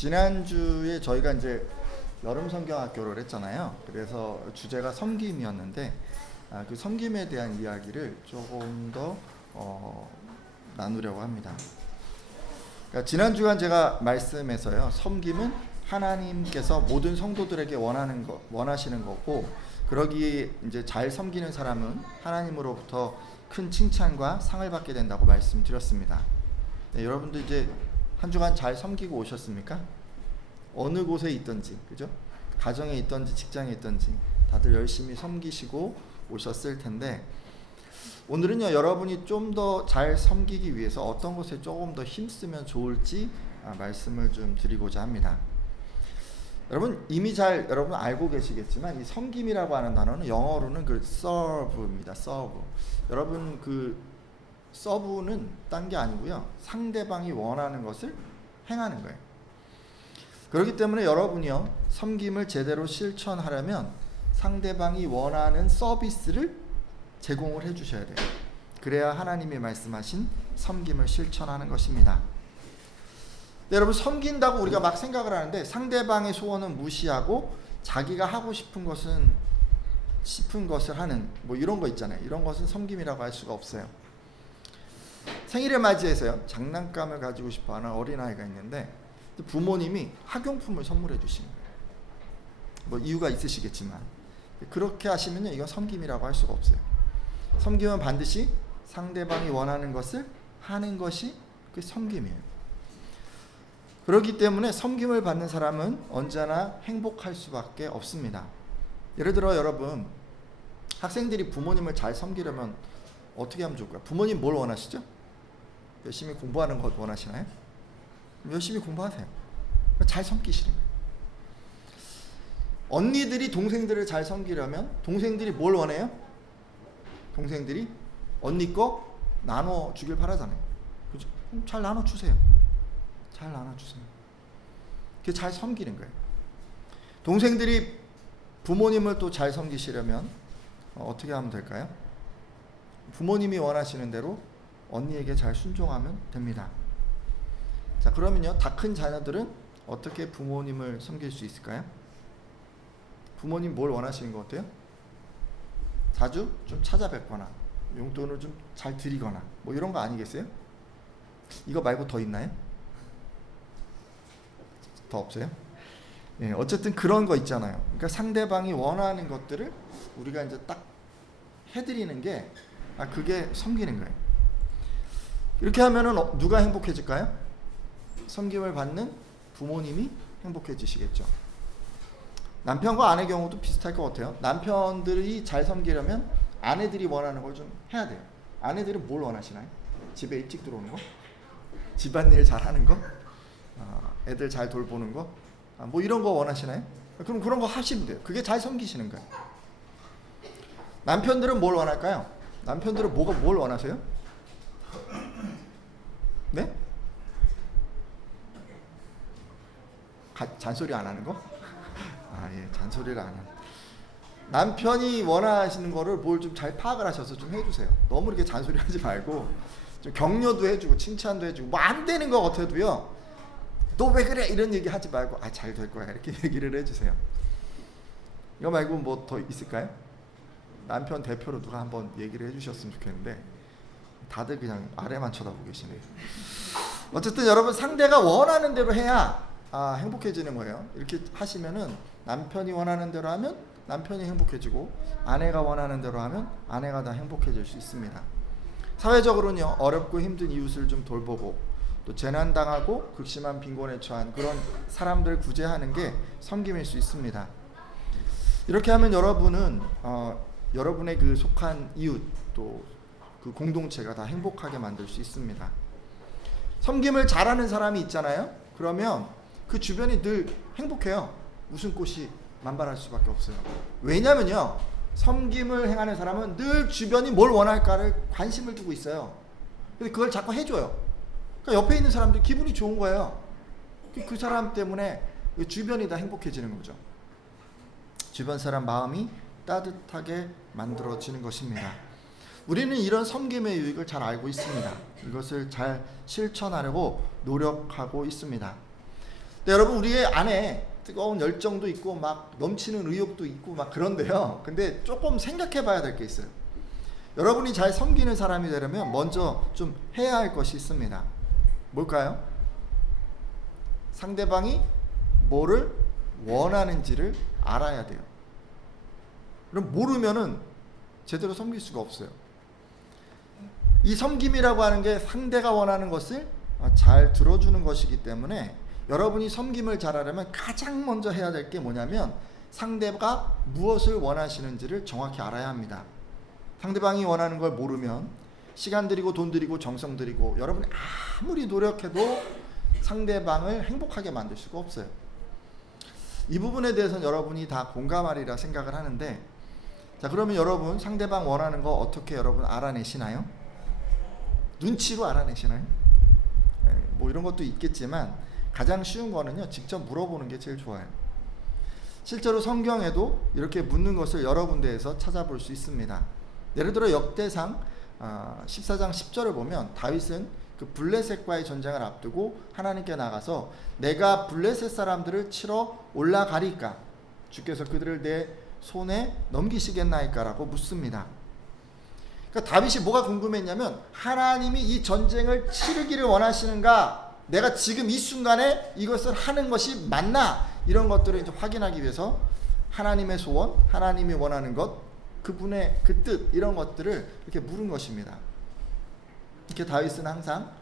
지난주에 저희가 이제 여름 성경학교를 했잖아요. 그래서 주제가 섬김이었는데 그 섬김에 대한 이야기를 조금 더 나누려고 합니다. 그러니까 지난 주간 제가 말씀에서요, 섬김은 하나님께서 모든 성도들에게 원하시는 거고, 그러기 이제 잘 섬기는 사람은 하나님으로부터 큰 칭찬과 상을 받게 된다고 말씀드렸습니다. 네, 여러분도 이제 한 주간 잘 섬기고 오셨습니까? 어느 곳에 있든지, 그죠? 가정에 있든지 직장에 있든지 다들 열심히 섬기시고 오셨을 텐데, 오늘은요, 여러분이 좀 더 잘 섬기기 위해서 어떤 것에 조금 더 힘쓰면 좋을지 말씀을 좀 드리고자 합니다. 여러분 이미 여러분 알고 계시겠지만 이 섬김이라고 하는 단어는 영어로는 그 serve입니다. serve. 여러분 그 serve는 딴 게 아니고요, 상대방이 원하는 것을 행하는 거예요. 그렇기 때문에 여러분이요, 섬김을 제대로 실천하려면 상대방이 원하는 서비스를 제공을 해주셔야 돼요. 그래야 하나님이 말씀하신 섬김을 실천하는 것입니다. 네, 여러분 섬긴다고 우리가 막 생각을 하는데 상대방의 소원은 무시하고 자기가 하고 싶은 것을 하는 뭐 이런 거 있잖아요. 이런 것은 섬김이라고 할 수가 없어요. 생일을 맞이해서요, 장난감을 가지고 싶어하는 어린아이가 있는데 부모님이 학용품을 선물해 주시는 거예요. 뭐 이유가 있으시겠지만 그렇게 하시면요, 이건 섬김이라고 할 수가 없어요. 섬김은 반드시 상대방이 원하는 것을 하는 것이 그 섬김이에요. 그렇기 때문에 섬김을 받는 사람은 언제나 행복할 수밖에 없습니다. 예를 들어 여러분, 학생들이 부모님을 잘 섬기려면 어떻게 하면 좋을까요? 부모님 뭘 원하시죠? 열심히 공부하는 것 원하시나요? 열심히 공부하세요. 잘 섬기시는 거예요. 언니들이 동생들을 잘 섬기려면 동생들이 뭘 원해요? 동생들이 언니 거 나눠주길 바라잖아요. 그죠? 잘 나눠주세요. 잘 나눠주세요. 그게 잘 섬기는 거예요. 동생들이 부모님을 또 잘 섬기시려면 어떻게 하면 될까요? 부모님이 원하시는 대로 언니에게 잘 순종하면 됩니다. 자, 그러면요, 다 큰 자녀들은 어떻게 부모님을 섬길 수 있을까요? 부모님 뭘 원하시는 것 같아요? 자주 좀 찾아뵙거나 용돈을 좀 잘 드리거나 뭐 이런 거 아니겠어요? 이거 말고 더 있나요? 더 없어요? 네, 어쨌든 그런 거 있잖아요. 그러니까 상대방이 원하는 것들을 우리가 이제 딱 해드리는 게 그게 섬기는 거예요. 이렇게 하면은 누가 행복해질까요? 섬김을 받는 부모님이 행복해지시겠죠. 남편과 아내 경우도 비슷할 것 같아요. 남편들이 잘 섬기려면 아내들이 원하는 걸 좀 해야 돼요. 아내들은 뭘 원하시나요? 집에 일찍 들어오는 거? 집안일 잘하는 거? 애들 잘 돌보는 거? 뭐 이런 거 원하시나요? 그럼 그런 거 하시면 돼요. 그게 잘 섬기시는 거예요. 남편들은 뭘 원할까요? 남편들은 뭘 원하세요? 네? 잔소리 안 하는 거? 예, 잔소리를 안 하는. 남편이 원하시는 거를 뭘 좀 잘 파악을 하셔서 좀 해주세요. 너무 이렇게 잔소리 하지 말고 좀 격려도 해주고 칭찬도 해주고, 뭐 안 되는 거 같아도요, 너 왜 그래 이런 얘기 하지 말고 잘 될 거야 이렇게 얘기를 해주세요. 이거 말고 뭐 더 있을까요? 남편 대표로 누가 한번 얘기를 해주셨으면 좋겠는데 다들 그냥 아래만 쳐다보고 계시네요. 어쨌든 여러분, 상대가 원하는 대로 해야 행복해지는 거예요. 이렇게 하시면은 남편이 원하는 대로 하면 남편이 행복해지고, 아내가 원하는 대로 하면 아내가 다 행복해질 수 있습니다. 사회적으로는요, 어렵고 힘든 이웃을 좀 돌보고 또 재난당하고 극심한 빈곤에 처한 그런 사람들 구제하는 게 섬김일 수 있습니다. 이렇게 하면 여러분은 여러분의 그 속한 이웃 또 그 공동체가 다 행복하게 만들 수 있습니다. 섬김을 잘하는 사람이 있잖아요. 그러면 그 주변이 늘 행복해요. 웃음꽃이 만발할 수밖에 없어요. 왜냐면요, 섬김을 행하는 사람은 늘 주변이 뭘 원할까를 관심을 두고 있어요. 근데 그걸 자꾸 해줘요. 그러니까 옆에 있는 사람들이 기분이 좋은 거예요. 그 사람 때문에 주변이 다 행복해지는 거죠. 주변 사람 마음이 따뜻하게 만들어지는 것입니다. 우리는 이런 섬김의 유익을 잘 알고 있습니다. 이것을 잘 실천하려고 노력하고 있습니다. 근데 여러분 우리의 안에 뜨거운 열정도 있고 막 넘치는 의욕도 있고 막 그런데요. 근데 조금 생각해 봐야 될 게 있어요. 여러분이 잘 섬기는 사람이 되려면 먼저 좀 해야 할 것이 있습니다. 뭘까요? 상대방이 뭐를 원하는지를 알아야 돼요. 그럼 모르면은 제대로 섬길 수가 없어요. 이 섬김이라고 하는 게 상대가 원하는 것을 잘 들어주는 것이기 때문에 여러분이 섬김을 잘하려면 가장 먼저 해야 될 게 뭐냐면 상대가 무엇을 원하시는지를 정확히 알아야 합니다. 상대방이 원하는 걸 모르면 시간 들이고 돈 들이고 정성 들이고 여러분이 아무리 노력해도 상대방을 행복하게 만들 수가 없어요. 이 부분에 대해서는 여러분이 다 공감하리라 생각을 하는데, 자, 그러면 여러분 상대방 원하는 거 어떻게 여러분 알아내시나요? 눈치로 알아내시나요? 뭐 이런 것도 있겠지만 가장 쉬운 거는요, 직접 물어보는 게 제일 좋아요. 실제로 성경에도 이렇게 묻는 것을 여러 군데에서 찾아볼 수 있습니다. 예를 들어 역대상 14장 10절을 보면 다윗은 그 블레셋과의 전쟁을 앞두고 하나님께 나가서 내가 블레셋 사람들을 치러 올라가리까 주께서 그들을 내 손에 넘기시겠나이까 라고 묻습니다. 그러니까 다윗이 뭐가 궁금했냐면 하나님이 이 전쟁을 치르기를 원하시는가, 내가 지금 이 순간에 이것을 하는 것이 맞나, 이런 것들을 이제 확인하기 위해서 하나님의 소원, 하나님이 원하는 것, 그분의 그 뜻, 이런 것들을 이렇게 물은 것입니다. 이렇게 다윗은 항상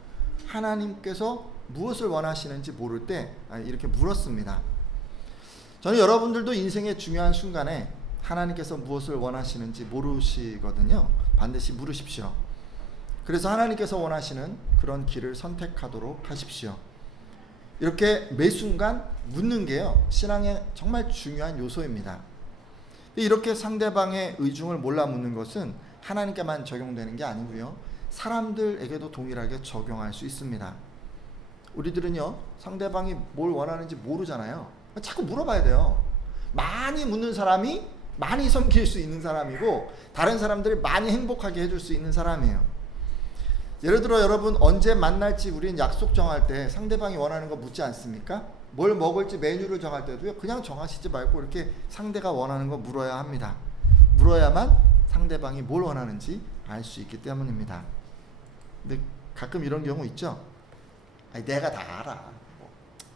하나님께서 무엇을 원하시는지 모를 때 이렇게 물었습니다. 저는 여러분들도 인생의 중요한 순간에 하나님께서 무엇을 원하시는지 모르시거든요. 반드시 물으십시오. 그래서 하나님께서 원하시는 그런 길을 선택하도록 하십시오. 이렇게 매 순간 묻는 게요, 신앙의 정말 중요한 요소입니다. 이렇게 상대방의 의중을 몰라 묻는 것은 하나님께만 적용되는 게 아니고요, 사람들에게도 동일하게 적용할 수 있습니다. 우리들은요, 상대방이 뭘 원하는지 모르잖아요. 자꾸 물어봐야 돼요. 많이 묻는 사람이 많이 섬길 수 있는 사람이고, 다른 사람들을 많이 행복하게 해줄 수 있는 사람이에요. 예를 들어 여러분 언제 만날지 우리는 약속 정할 때 상대방이 원하는 거 묻지 않습니까? 뭘 먹을지 메뉴를 정할 때도요, 그냥 정하시지 말고 이렇게 상대가 원하는 거 물어야 합니다. 물어야만 상대방이 뭘 원하는지 알 수 있기 때문입니다. 근데 가끔 이런 경우 있죠. 아니, 내가 다 알아.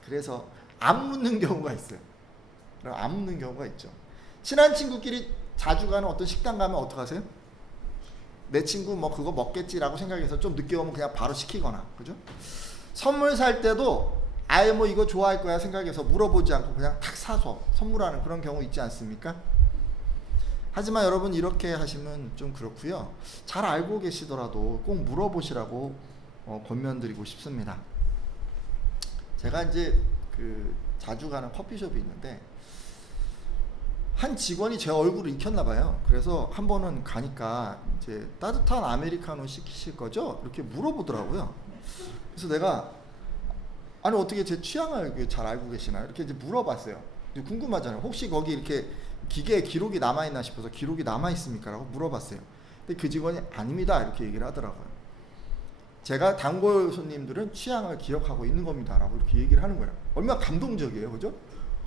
그래서 안 묻는 경우가 있어요. 안 묻는 경우가 있죠. 친한 친구끼리 자주 가는 어떤 식당 가면 어떡하세요? 내 친구 뭐 그거 먹겠지라고 생각해서 좀 늦게 오면 그냥 바로 시키거나, 그죠? 선물 살 때도 아예 뭐 이거 좋아할 거야 생각해서 물어보지 않고 그냥 탁 사서 선물하는 그런 경우 있지 않습니까? 하지만 여러분 이렇게 하시면 좀 그렇고요. 잘 알고 계시더라도 꼭 물어보시라고 권면드리고 싶습니다. 제가 이제 그 자주 가는 커피숍이 있는데 한 직원이 제 얼굴을 익혔나 봐요. 그래서 한 번은 가니까 이제 따뜻한 아메리카노 시키실 거죠? 이렇게 물어보더라고요. 그래서 내가 아니 어떻게 제 취향을 잘 알고 계시나요? 이렇게 이제 물어봤어요. 궁금하잖아요. 혹시 거기 이렇게 기계에 기록이 남아있나 싶어서 기록이 남아있습니까? 라고 물어봤어요. 근데 그 직원이 아닙니다 이렇게 얘기를 하더라고요. 제가 단골 손님들은 취향을 기억하고 있는 겁니다 라고 이렇게 얘기를 하는 거예요. 얼마나 감동적이에요, 그죠?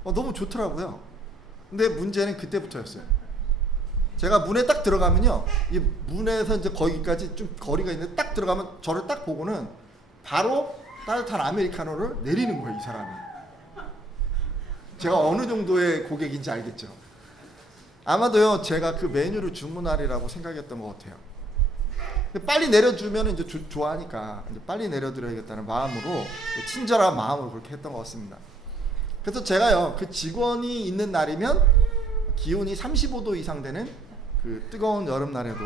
너무 좋더라고요. 근데 문제는 그때부터였어요. 제가 문에 딱 들어가면요, 이 문에서 이제 거기까지 좀 거리가 있는데 딱 들어가면 저를 딱 보고는 바로 따뜻한 아메리카노를 내리는 거예요, 이 사람이. 제가 어느 정도의 고객인지 알겠죠? 아마도요, 제가 그 메뉴를 주문하리라고 생각했던 것 같아요. 빨리 내려주면 이제 좋아하니까 이제 빨리 내려드려야겠다는 마음으로, 친절한 마음으로 그렇게 했던 것 같습니다. 그래서 제가요, 그 직원이 있는 날이면 기온이 35도 이상 되는 그 뜨거운 여름날에도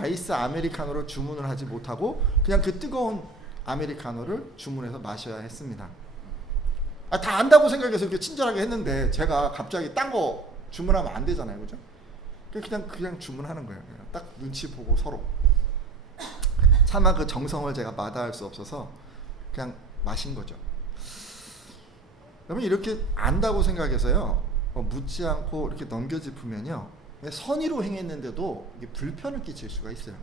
아이스 아메리카노를 주문을 하지 못하고 그냥 그 뜨거운 아메리카노를 주문해서 마셔야 했습니다. 다 안다고 생각해서 이렇게 친절하게 했는데 제가 갑자기 딴 거 주문하면 안 되잖아요, 그죠? 그냥 주문하는 거예요. 그냥 딱 눈치 보고 서로. 차마 그 정성을 제가 마다할 수 없어서 그냥 마신 거죠. 여러분 이렇게 안다고 생각해서요, 묻지 않고 이렇게 넘겨짚으면요, 선의로 행했는데도 이게 불편을 끼칠 수가 있어요.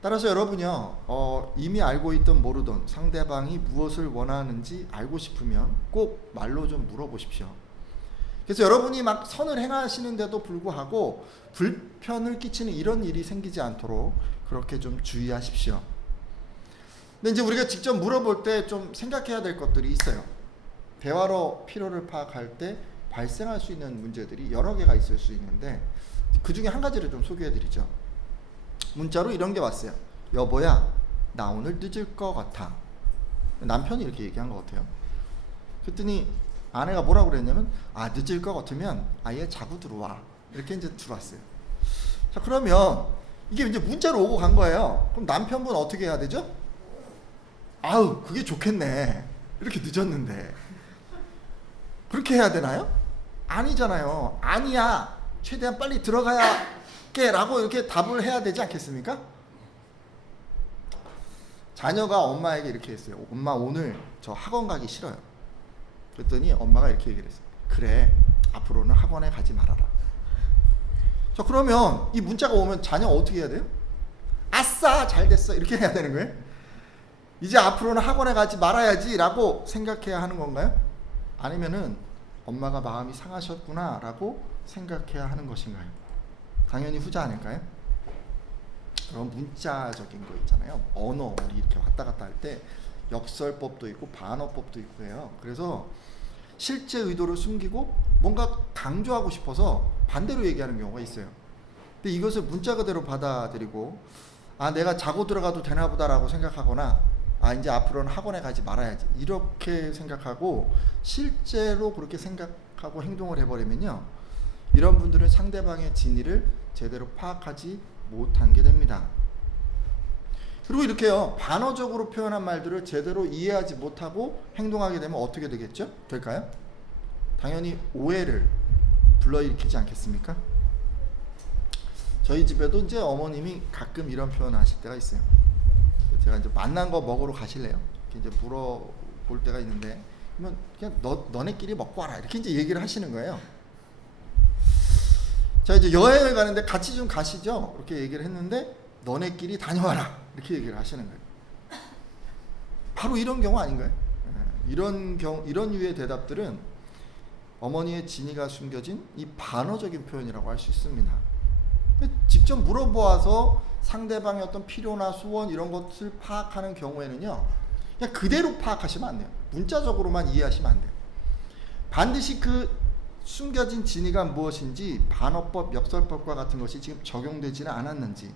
따라서 여러분이요, 이미 알고 있던 모르던 상대방이 무엇을 원하는지 알고 싶으면 꼭 말로 좀 물어보십시오. 그래서 여러분이 막 선을 행하시는데도 불구하고 불편을 끼치는 이런 일이 생기지 않도록 그렇게 좀 주의하십시오. 근데 이제 우리가 직접 물어볼 때 좀 생각해야 될 것들이 있어요. 대화로 필요를 파악할 때 발생할 수 있는 문제들이 여러 개가 있을 수 있는데 그 중에 한 가지를 좀 소개해 드리죠. 문자로 이런 게 왔어요. 여보야, 나 오늘 늦을 것 같아. 남편이 이렇게 얘기한 것 같아요. 그랬더니 아내가 뭐라고 그랬냐면, 늦을 것 같으면 아예 자고 들어와. 이렇게 이제 들어왔어요. 자, 그러면 이게 이제 문자로 오고 간 거예요. 그럼 남편분 어떻게 해야 되죠? 아우, 그게 좋겠네. 이렇게 늦었는데. 그렇게 해야 되나요? 아니잖아요. 아니야. 최대한 빨리 들어가야게 라고 이렇게 답을 해야 되지 않겠습니까? 자녀가 엄마에게 이렇게 했어요. 엄마, 오늘 저 학원 가기 싫어요. 그랬더니 엄마가 이렇게 얘기를 했어요. 그래, 앞으로는 학원에 가지 말아라. 자, 그러면 이 문자가 오면 자녀가 어떻게 해야 돼요? 아싸, 잘 됐어. 이렇게 해야 되는 거예요? 이제 앞으로는 학원에 가지 말아야지 라고 생각해야 하는 건가요? 아니면은 엄마가 마음이 상하셨구나 라고 생각해야 하는 것인가요? 당연히 후자 아닐까요? 그런 문자적인 거 있잖아요. 언어, 우리 이렇게 왔다 갔다 할 때 역설법도 있고 반어법도 있고 해요. 그래서 실제 의도를 숨기고 뭔가 강조하고 싶어서 반대로 얘기하는 경우가 있어요. 근데 이것을 문자 그대로 받아들이고 내가 자고 들어가도 되나 보다라고 생각하거나 이제 앞으로는 학원에 가지 말아야지 이렇게 생각하고 실제로 그렇게 생각하고 행동을 해버리면요, 이런 분들은 상대방의 진위를 제대로 파악하지 못한 게 됩니다. 그리고 이렇게요, 반어적으로 표현한 말들을 제대로 이해하지 못하고 행동하게 되면 어떻게 되겠죠? 될까요? 당연히 오해를 불러일으키지 않겠습니까? 저희 집에도 이제 어머님이 가끔 이런 표현을 하실 때가 있어요. 제가 이제 만난 거 먹으러 가실래요? 이렇게 이제 물어볼 때가 있는데, 그러면 그냥 너네끼리 먹고 와라 이렇게 이제 얘기를 하시는 거예요. 자, 이제 여행을 가는데 같이 좀 가시죠. 이렇게 얘기를 했는데 너네끼리 다녀와라 이렇게 얘기를 하시는 거예요. 바로 이런 경우 아닌가요? 이런 유의 대답들은 어머니의 진의가 숨겨진 이 반어적인 표현이라고 할 수 있습니다. 직접 물어보아서 상대방의 어떤 필요나 소원 이런 것을 파악하는 경우에는요, 그냥 그대로 파악하시면 안 돼요. 문자적으로만 이해하시면 안 돼요. 반드시 그 숨겨진 진의가 무엇인지 반어법, 역설법과 같은 것이 지금 적용되지는 않았는지,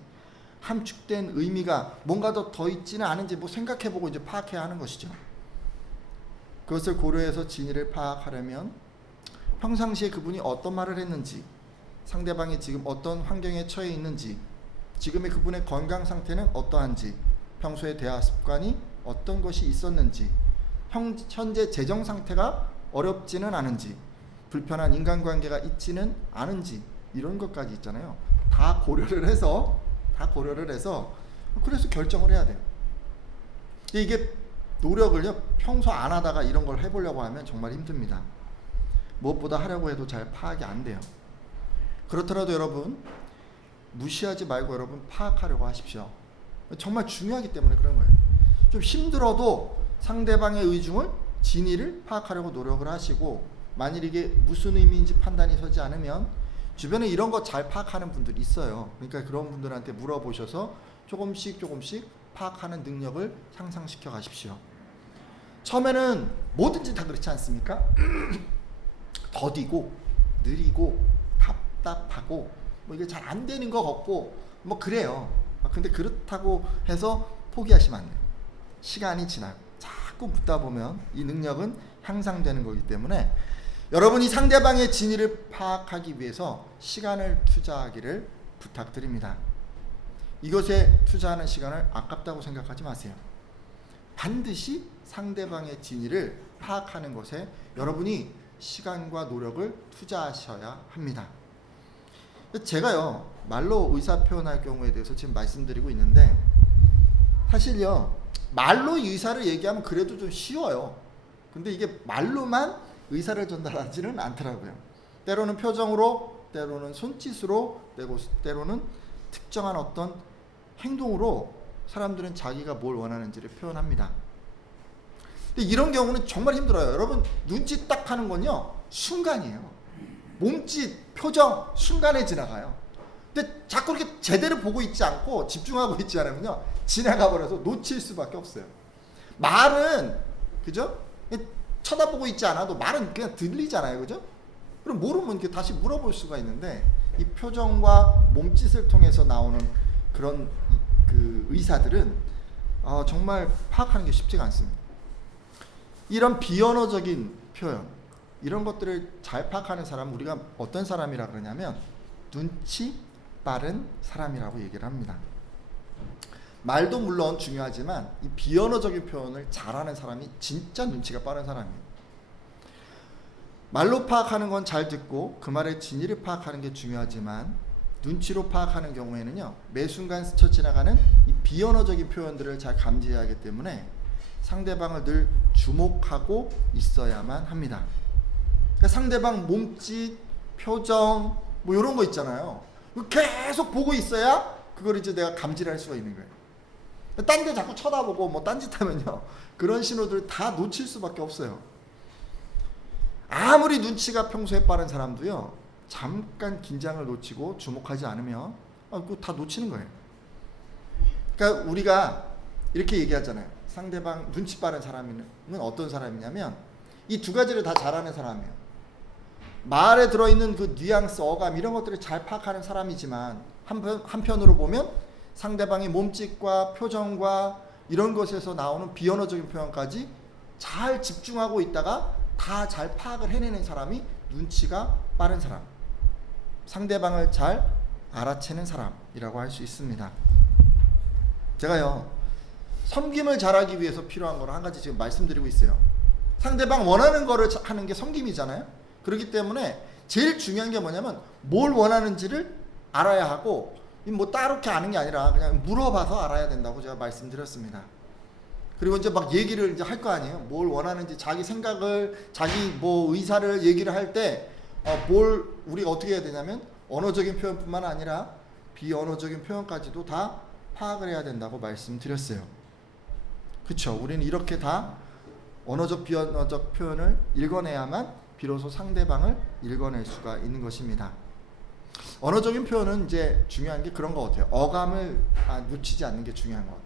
함축된 의미가 뭔가 더 있지는 않은지 생각해보고 이제 파악해야 하는 것이죠. 그것을 고려해서 진의를 파악하려면 평상시에 그분이 어떤 말을 했는지, 상대방이 지금 어떤 환경에 처해 있는지, 지금의 그분의 건강 상태는 어떠한지, 평소에 대화 습관이 어떤 것이 있었는지, 현재 재정 상태가 어렵지는 않은지, 불편한 인간관계가 있지는 않은지, 이런 것까지 있잖아요. 다 고려를 해서 그래서 결정을 해야 돼요. 이게 노력을요, 평소 안 하다가 이런 걸 해보려고 하면 정말 힘듭니다. 무엇보다 하려고 해도 잘 파악이 안 돼요. 그렇더라도 여러분, 무시하지 말고 여러분 파악하려고 하십시오. 정말 중요하기 때문에 그런 거예요. 좀 힘들어도 상대방의 의중을, 진의를 파악하려고 노력을 하시고, 만일 이게 무슨 의미인지 판단이 서지 않으면 주변에 이런 거 잘 파악하는 분들이 있어요. 그러니까 그런 분들한테 물어보셔서 조금씩 파악하는 능력을 향상시켜 가십시오. 처음에는 뭐든지 다 그렇지 않습니까? 더디고 느리고 답답하고 이게 잘 안 되는 것 같고 그래요. 근데 그렇다고 해서 포기하시면 안 돼요. 시간이 지나고 자꾸 묻다 보면 이 능력은 향상되는 거기 때문에 여러분이 상대방의 진위를 파악하기 위해서 시간을 투자하기를 부탁드립니다. 이것에 투자하는 시간을 아깝다고 생각하지 마세요. 반드시 상대방의 진위를 파악하는 것에 여러분이 시간과 노력을 투자하셔야 합니다. 제가요, 말로 의사 표현할 경우에 대해서 지금 말씀드리고 있는데, 사실요, 말로 의사를 얘기하면 그래도 좀 쉬워요. 근데 이게 말로만 의사를 전달하지는 않더라고요. 때로는 표정으로, 때로는 손짓으로, 때로는 특정한 어떤 행동으로 사람들은 자기가 뭘 원하는지를 표현합니다. 근데 이런 경우는 정말 힘들어요. 여러분, 눈짓 딱 하는 건요, 순간이에요. 몸짓, 표정, 순간에 지나가요. 근데 자꾸 이렇게 제대로 보고 있지 않고 집중하고 있지 않으면요, 지나가 버려서 놓칠 수밖에 없어요. 말은, 그죠? 쳐다보고 있지 않아도 말은 그냥 들리잖아요. 그죠? 그럼 모르면 이렇게 다시 물어볼 수가 있는데, 이 표정과 몸짓을 통해서 나오는 그런 그 의사들은 정말 파악하는 게 쉽지가 않습니다. 이런 비언어적인 표현, 이런 것들을 잘 파악하는 사람은 우리가 어떤 사람이라 그러냐면 눈치 빠른 사람이라고 얘기를 합니다. 말도 물론 중요하지만 이 비언어적인 표현을 잘하는 사람이 진짜 눈치가 빠른 사람이에요. 말로 파악하는 건 잘 듣고 그 말의 진위를 파악하는 게 중요하지만 눈치로 파악하는 경우에는요, 매 순간 스쳐 지나가는 이 비언어적인 표현들을 잘 감지해야 하기 때문에 상대방을 늘 주목하고 있어야만 합니다. 그러니까 상대방 몸짓, 표정 뭐 이런 거 있잖아요. 계속 보고 있어야 그걸 이제 내가 감지를 할 수가 있는 거예요. 딴 데 자꾸 쳐다보고 뭐 딴짓하면요, 그런 신호들 다 놓칠 수밖에 없어요. 아무리 눈치가 평소에 빠른 사람도요, 잠깐 긴장을 놓치고 주목하지 않으면 그거 다 놓치는 거예요. 그러니까 우리가 이렇게 얘기하잖아요. 상대방 눈치 빠른 사람은 어떤 사람이냐면 이 두 가지를 다 잘하는 사람이에요. 말에 들어있는 그 뉘앙스, 어감 이런 것들을 잘 파악하는 사람이지만 한편으로 보면 상대방의 몸짓과 표정과 이런 것에서 나오는 비언어적인 표현까지 잘 집중하고 있다가 다 잘 파악을 해내는 사람이 눈치가 빠른 사람, 상대방을 잘 알아채는 사람이라고 할 수 있습니다. 제가요, 섬김을 잘하기 위해서 필요한 거를 한 가지 지금 말씀드리고 있어요. 상대방 원하는 거를 하는 게 섬김이잖아요. 그렇기 때문에 제일 중요한 게 뭐냐면 뭘 원하는지를 알아야 하고, 뭐 따로 아는 게 아니라 그냥 물어봐서 알아야 된다고 제가 말씀드렸습니다. 그리고 이제 막 얘기를 이제 할 거 아니에요. 뭘 원하는지 자기 생각을, 자기 뭐 의사를 얘기를 할 때 뭘 우리가 어떻게 해야 되냐면 언어적인 표현뿐만 아니라 비언어적인 표현까지도 다 파악을 해야 된다고 말씀드렸어요. 그렇죠? 우리는 이렇게 다 언어적 비언어적 표현을 읽어내야만 비로소 상대방을 읽어낼 수가 있는 것입니다. 언어적인 표현은 이제 중요한 게 그런 것 같아요. 어감을 놓치지 않는 게 중요한 것 같아요.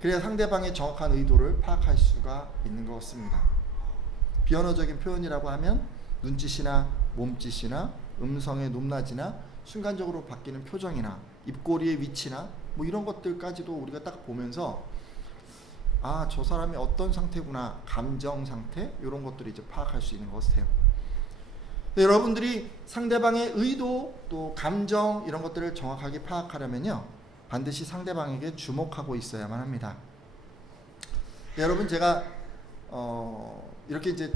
그래야 상대방의 정확한 의도를 파악할 수가 있는 것 같습니다. 비언어적인 표현이라고 하면 눈짓이나 몸짓이나 음성의 높낮이나 순간적으로 바뀌는 표정이나 입꼬리의 위치나 뭐 이런 것들까지도 우리가 딱 보면서 저 사람이 어떤 상태구나, 감정 상태 이런 것들을 이제 파악할 수 있는 것 같아요. 여러분들이 상대방의 의도 또 감정 이런 것들을 정확하게 파악하려면요, 반드시 상대방에게 주목하고 있어야만 합니다. 여러분, 제가 이렇게 이제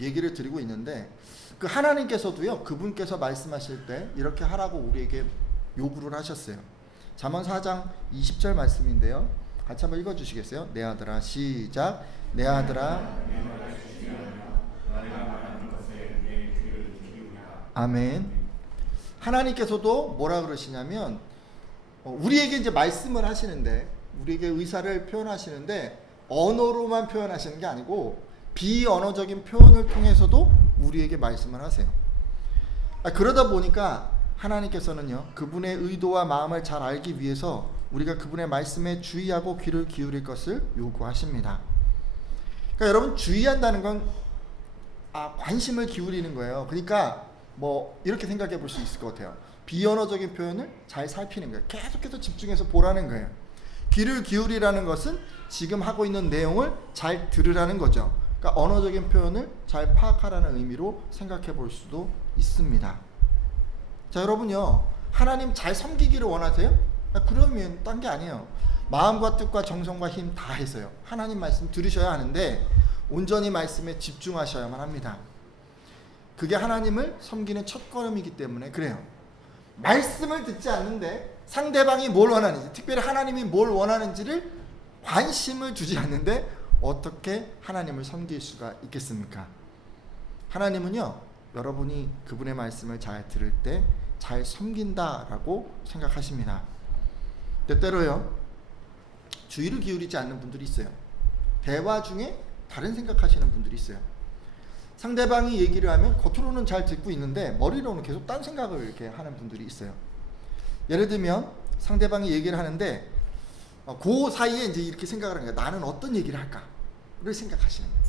얘기를 드리고 있는데 그 하나님께서도요, 그분께서 말씀하실 때 이렇게 하라고 우리에게 요구를 하셨어요. 잠언 4장 20절 말씀인데요, 같이 한번 읽어주시겠어요? 내 아들아, 시작. 내 아들아, 아멘. 하나님께서도 뭐라 그러시냐면 우리에게 이제 말씀을 하시는데, 우리에게 의사를 표현하시는데 언어로만 표현하시는 게 아니고 비언어적인 표현을 통해서도 우리에게 말씀을 하세요. 그러다 보니까 하나님께서는요, 그분의 의도와 마음을 잘 알기 위해서 우리가 그분의 말씀에 주의하고 귀를 기울일 것을 요구하십니다. 그러니까 여러분, 주의한다는 건 관심을 기울이는 거예요. 그러니까 뭐 이렇게 생각해 볼 수 있을 것 같아요. 비언어적인 표현을 잘 살피는 거예요. 계속해서 집중해서 보라는 거예요. 귀를 기울이라는 것은 지금 하고 있는 내용을 잘 들으라는 거죠. 그러니까 언어적인 표현을 잘 파악하라는 의미로 생각해 볼 수도 있습니다. 자, 여러분요, 하나님 잘 섬기기를 원하세요? 그러면 딴 게 아니에요. 마음과 뜻과 정성과 힘 다 해서요, 하나님 말씀 들으셔야 하는데 온전히 말씀에 집중하셔야만 합니다. 그게 하나님을 섬기는 첫걸음이기 때문에 그래요. 말씀을 듣지 않는데 상대방이 뭘 원하는지, 특별히 하나님이 뭘 원하는지를 관심을 두지 않는데 어떻게 하나님을 섬길 수가 있겠습니까? 하나님은요, 여러분이 그분의 말씀을 잘 들을 때 잘 섬긴다라고 생각하십니다. 때때로요 주의를 기울이지 않는 분들이 있어요. 대화 중에 다른 생각하시는 분들이 있어요. 상대방이 얘기를 하면 겉으로는 잘 듣고 있는데 머리로는 계속 딴 생각을 이렇게 하는 분들이 있어요. 예를 들면 상대방이 얘기를 하는데 그 사이에 이제 이렇게 생각을 하는 거예요. 나는 어떤 얘기를 할까를 생각하시는 거예요.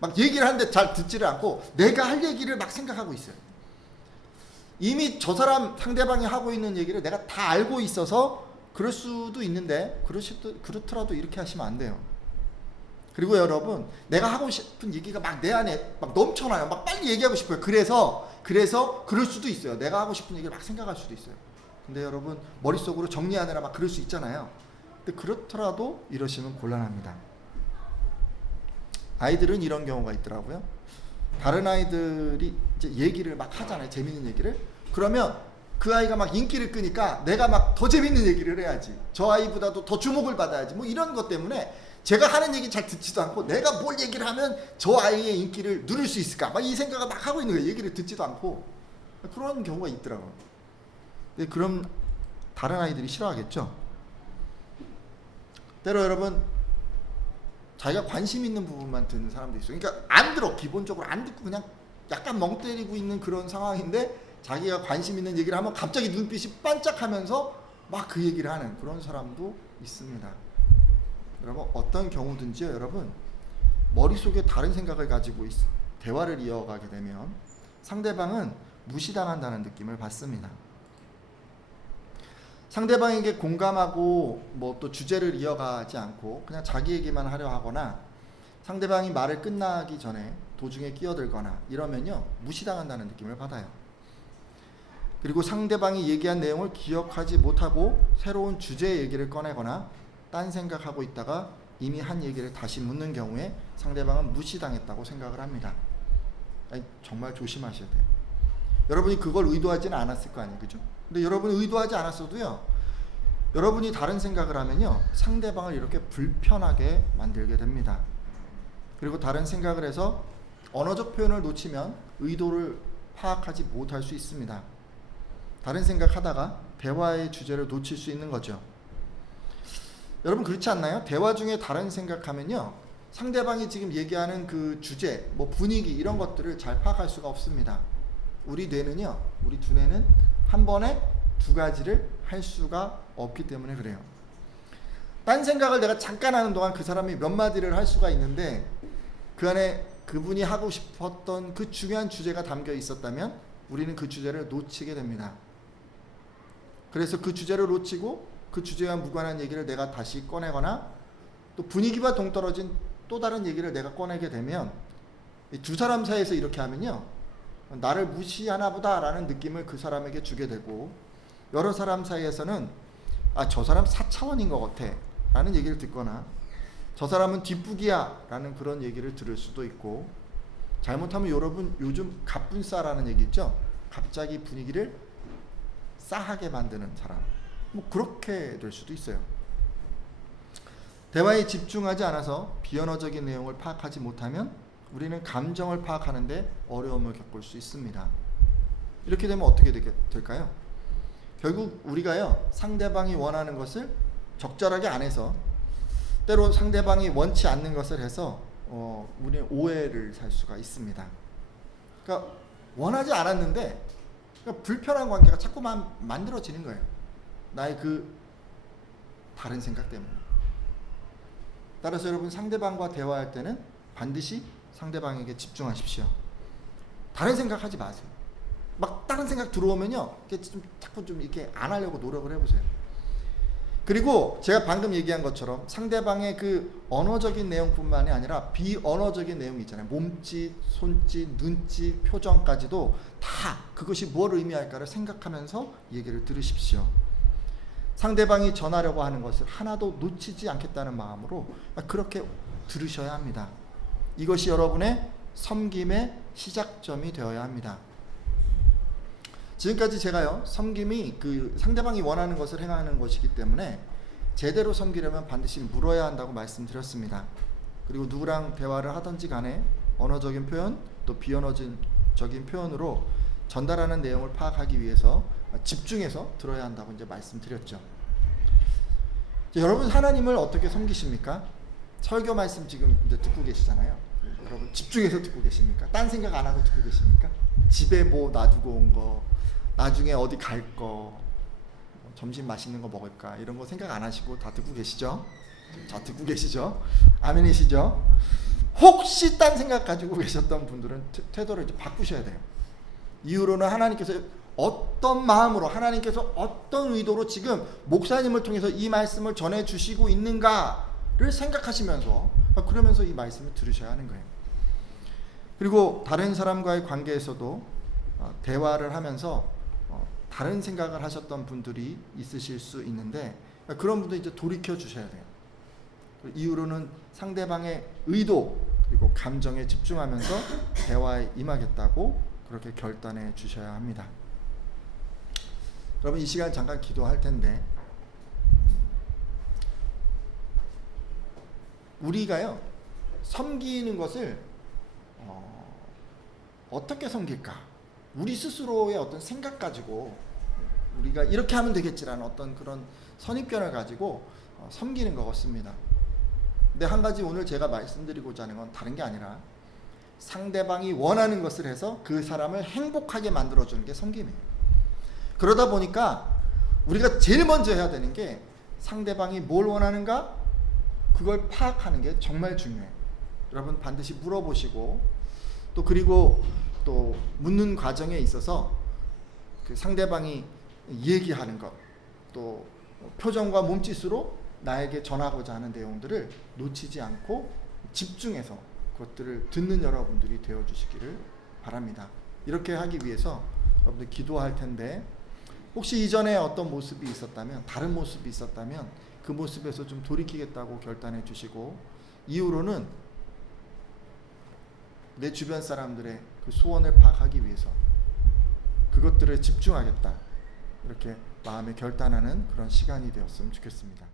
막 얘기를 하는데 잘 듣지를 않고 내가 할 얘기를 막 생각하고 있어요. 이미 저 사람 상대방이 하고 있는 얘기를 내가 다 알고 있어서 그럴 수도 있는데 그렇더라도 이렇게 하시면 안 돼요. 그리고 여러분 내가 하고 싶은 얘기가 막 내 안에 막 넘쳐나요. 막 빨리 얘기하고 싶어요. 그래서 그럴 수도 있어요. 내가 하고 싶은 얘기를 막 생각할 수도 있어요. 근데 여러분 머릿속으로 정리하느라 막 그럴 수 있잖아요. 근데 그렇더라도 이러시면 곤란합니다. 아이들은 이런 경우가 있더라고요. 다른 아이들이 이제 얘기를 막 하잖아요. 재밌는 얘기를. 그러면 그 아이가 막 인기를 끄니까 내가 막 더 재밌는 얘기를 해야지. 저 아이보다도 더 주목을 받아야지. 뭐 이런 것 때문에 제가 하는 얘기 잘 듣지도 않고 내가 뭘 얘기를 하면 저 아이의 인기를 누릴 수 있을까? 막 이 생각을 막 하고 있는 거예요. 얘기를 듣지도 않고. 그런 경우가 있더라고요. 근데 그럼 다른 아이들이 싫어하겠죠? 때로 여러분 자기가 관심 있는 부분만 듣는 사람도 있어요. 그러니까 안 들어. 기본적으로 안 듣고 그냥 약간 멍 때리고 있는 그런 상황인데 자기가 관심 있는 얘기를 하면 갑자기 눈빛이 반짝하면서 막 그 얘기를 하는 그런 사람도 있습니다. 여러분 어떤 경우든지요. 여러분 머릿속에 다른 생각을 가지고 대화를 이어가게 되면 상대방은 무시당한다는 느낌을 받습니다. 상대방에게 공감하고 뭐 또 주제를 이어가지 않고 그냥 자기 얘기만 하려 하거나 상대방이 말을 끝나기 전에 도중에 끼어들거나 이러면요 무시당한다는 느낌을 받아요. 그리고 상대방이 얘기한 내용을 기억하지 못하고 새로운 주제의 얘기를 꺼내거나 딴 생각하고 있다가 이미 한 얘기를 다시 묻는 경우에 상대방은 무시당했다고 생각을 합니다. 아니, 정말 조심하셔야 돼요. 여러분이 그걸 의도하지는 않았을 거 아니에요, 그죠? 근데 여러분이 의도하지 않았어도요, 여러분이 다른 생각을 하면요, 상대방을 이렇게 불편하게 만들게 됩니다. 그리고 다른 생각을 해서 언어적 표현을 놓치면 의도를 파악하지 못할 수 있습니다. 다른 생각하다가 대화의 주제를 놓칠 수 있는 거죠. 여러분 그렇지 않나요? 대화 중에 다른 생각하면요, 상대방이 지금 얘기하는 그 주제, 뭐 분위기 이런 것들을 잘 파악할 수가 없습니다. 우리 뇌는요, 우리 두뇌는 한 번에 두 가지를 할 수가 없기 때문에 그래요. 딴 생각을 내가 잠깐 하는 동안 그 사람이 몇 마디를 할 수가 있는데 그 안에 그분이 하고 싶었던 그 중요한 주제가 담겨 있었다면 우리는 그 주제를 놓치게 됩니다. 그래서 그 주제를 놓치고 그 주제와 무관한 얘기를 내가 다시 꺼내거나 또 분위기와 동떨어진 또 다른 얘기를 내가 꺼내게 되면 이 두 사람 사이에서 이렇게 하면요, 나를 무시하나 보다 라는 느낌을 그 사람에게 주게 되고, 여러 사람 사이에서는 저 사람 4차원인 것 같아 라는 얘기를 듣거나 저 사람은 뒷북이야 라는 그런 얘기를 들을 수도 있고, 잘못하면 여러분 요즘 갑분싸라는 얘기 있죠? 갑자기 분위기를 싸하게 만드는 사람, 뭐 그렇게 될 수도 있어요. 대화에 집중하지 않아서 비언어적인 내용을 파악하지 못하면 우리는 감정을 파악하는데 어려움을 겪을 수 있습니다. 이렇게 되면 어떻게 될까요? 결국 우리가요, 상대방이 원하는 것을 적절하게 안 해서 때로 상대방이 원치 않는 것을 해서 우리는 오해를 살 수가 있습니다. 그러니까 원하지 않았는데 그러니까 불편한 관계가 자꾸만 만들어지는 거예요. 나의 그 다른 생각 때문에. 따라서 여러분 상대방과 대화할 때는 반드시 상대방에게 집중하십시오. 다른 생각하지 마세요. 막 다른 생각 들어오면요, 자꾸 좀 이렇게 안 하려고 노력을 해보세요. 그리고 제가 방금 얘기한 것처럼 상대방의 그 언어적인 내용뿐만이 아니라 비언어적인 내용이 있잖아요. 몸짓, 손짓, 눈짓, 표정까지도 다 그것이 뭘 의미할까를 생각하면서 얘기를 들으십시오. 상대방이 전하려고 하는 것을 하나도 놓치지 않겠다는 마음으로 그렇게 들으셔야 합니다. 이것이 여러분의 섬김의 시작점이 되어야 합니다. 지금까지 제가요, 섬김이 그 상대방이 원하는 것을 행하는 것이기 때문에 제대로 섬기려면 반드시 물어야 한다고 말씀드렸습니다. 그리고 누구랑 대화를 하든지 간에 언어적인 표현 또 비언어적인 표현으로 전달하는 내용을 파악하기 위해서 집중해서 들어야 한다고 이제 말씀드렸죠. 여러분 하나님을 어떻게 섬기십니까? 설교 말씀 지금 이제 듣고 계시잖아요. 여러분 집중해서 듣고 계십니까? 딴 생각 안 하고 듣고 계십니까? 집에 뭐 놔두고 온 거, 나중에 어디 갈 거, 점심 맛있는 거 먹을까 이런 거 생각 안 하시고 다 듣고 계시죠? 자, 듣고 계시죠? 아멘이시죠? 혹시 딴 생각 가지고 계셨던 분들은 태도를 이제 바꾸셔야 돼요. 이후로는 하나님께서 어떤 마음으로, 하나님께서 어떤 의도로 지금 목사님을 통해서 이 말씀을 전해주시고 있는가를 생각하시면서, 그러면서 이 말씀을 들으셔야 하는 거예요. 그리고 다른 사람과의 관계에서도 대화를 하면서 다른 생각을 하셨던 분들이 있으실 수 있는데, 그런 분들 이제 돌이켜 주셔야 돼요. 이후로는 상대방의 의도 그리고 감정에 집중하면서 대화에 임하겠다고 그렇게 결단해 주셔야 합니다. 여러분 이 시간 잠깐 기도할 텐데, 우리가요 섬기는 것을 어떻게 섬길까? 우리 스스로의 어떤 생각 가지고 우리가 이렇게 하면 되겠지라는 어떤 그런 선입견을 가지고 섬기는 것 같습니다. 근데 한 가지 오늘 제가 말씀드리고자 하는 건 다른 게 아니라, 상대방이 원하는 것을 해서 그 사람을 행복하게 만들어주는 게 섬김이에요. 그러다 보니까 우리가 제일 먼저 해야 되는 게 상대방이 뭘 원하는가? 그걸 파악하는 게 정말 중요해요. 여러분 반드시 물어보시고, 또 그리고 또 묻는 과정에 있어서 그 상대방이 얘기하는 것, 또 표정과 몸짓으로 나에게 전하고자 하는 내용들을 놓치지 않고 집중해서 그것들을 듣는 여러분들이 되어주시기를 바랍니다. 이렇게 하기 위해서 여러분들 기도할 텐데, 혹시 이전에 어떤 모습이 있었다면, 다른 모습이 있었다면 그 모습에서 좀 돌이키겠다고 결단해 주시고, 이후로는 내 주변 사람들의 그 소원을 파악하기 위해서 그것들에 집중하겠다, 이렇게 마음에 결단하는 그런 시간이 되었으면 좋겠습니다.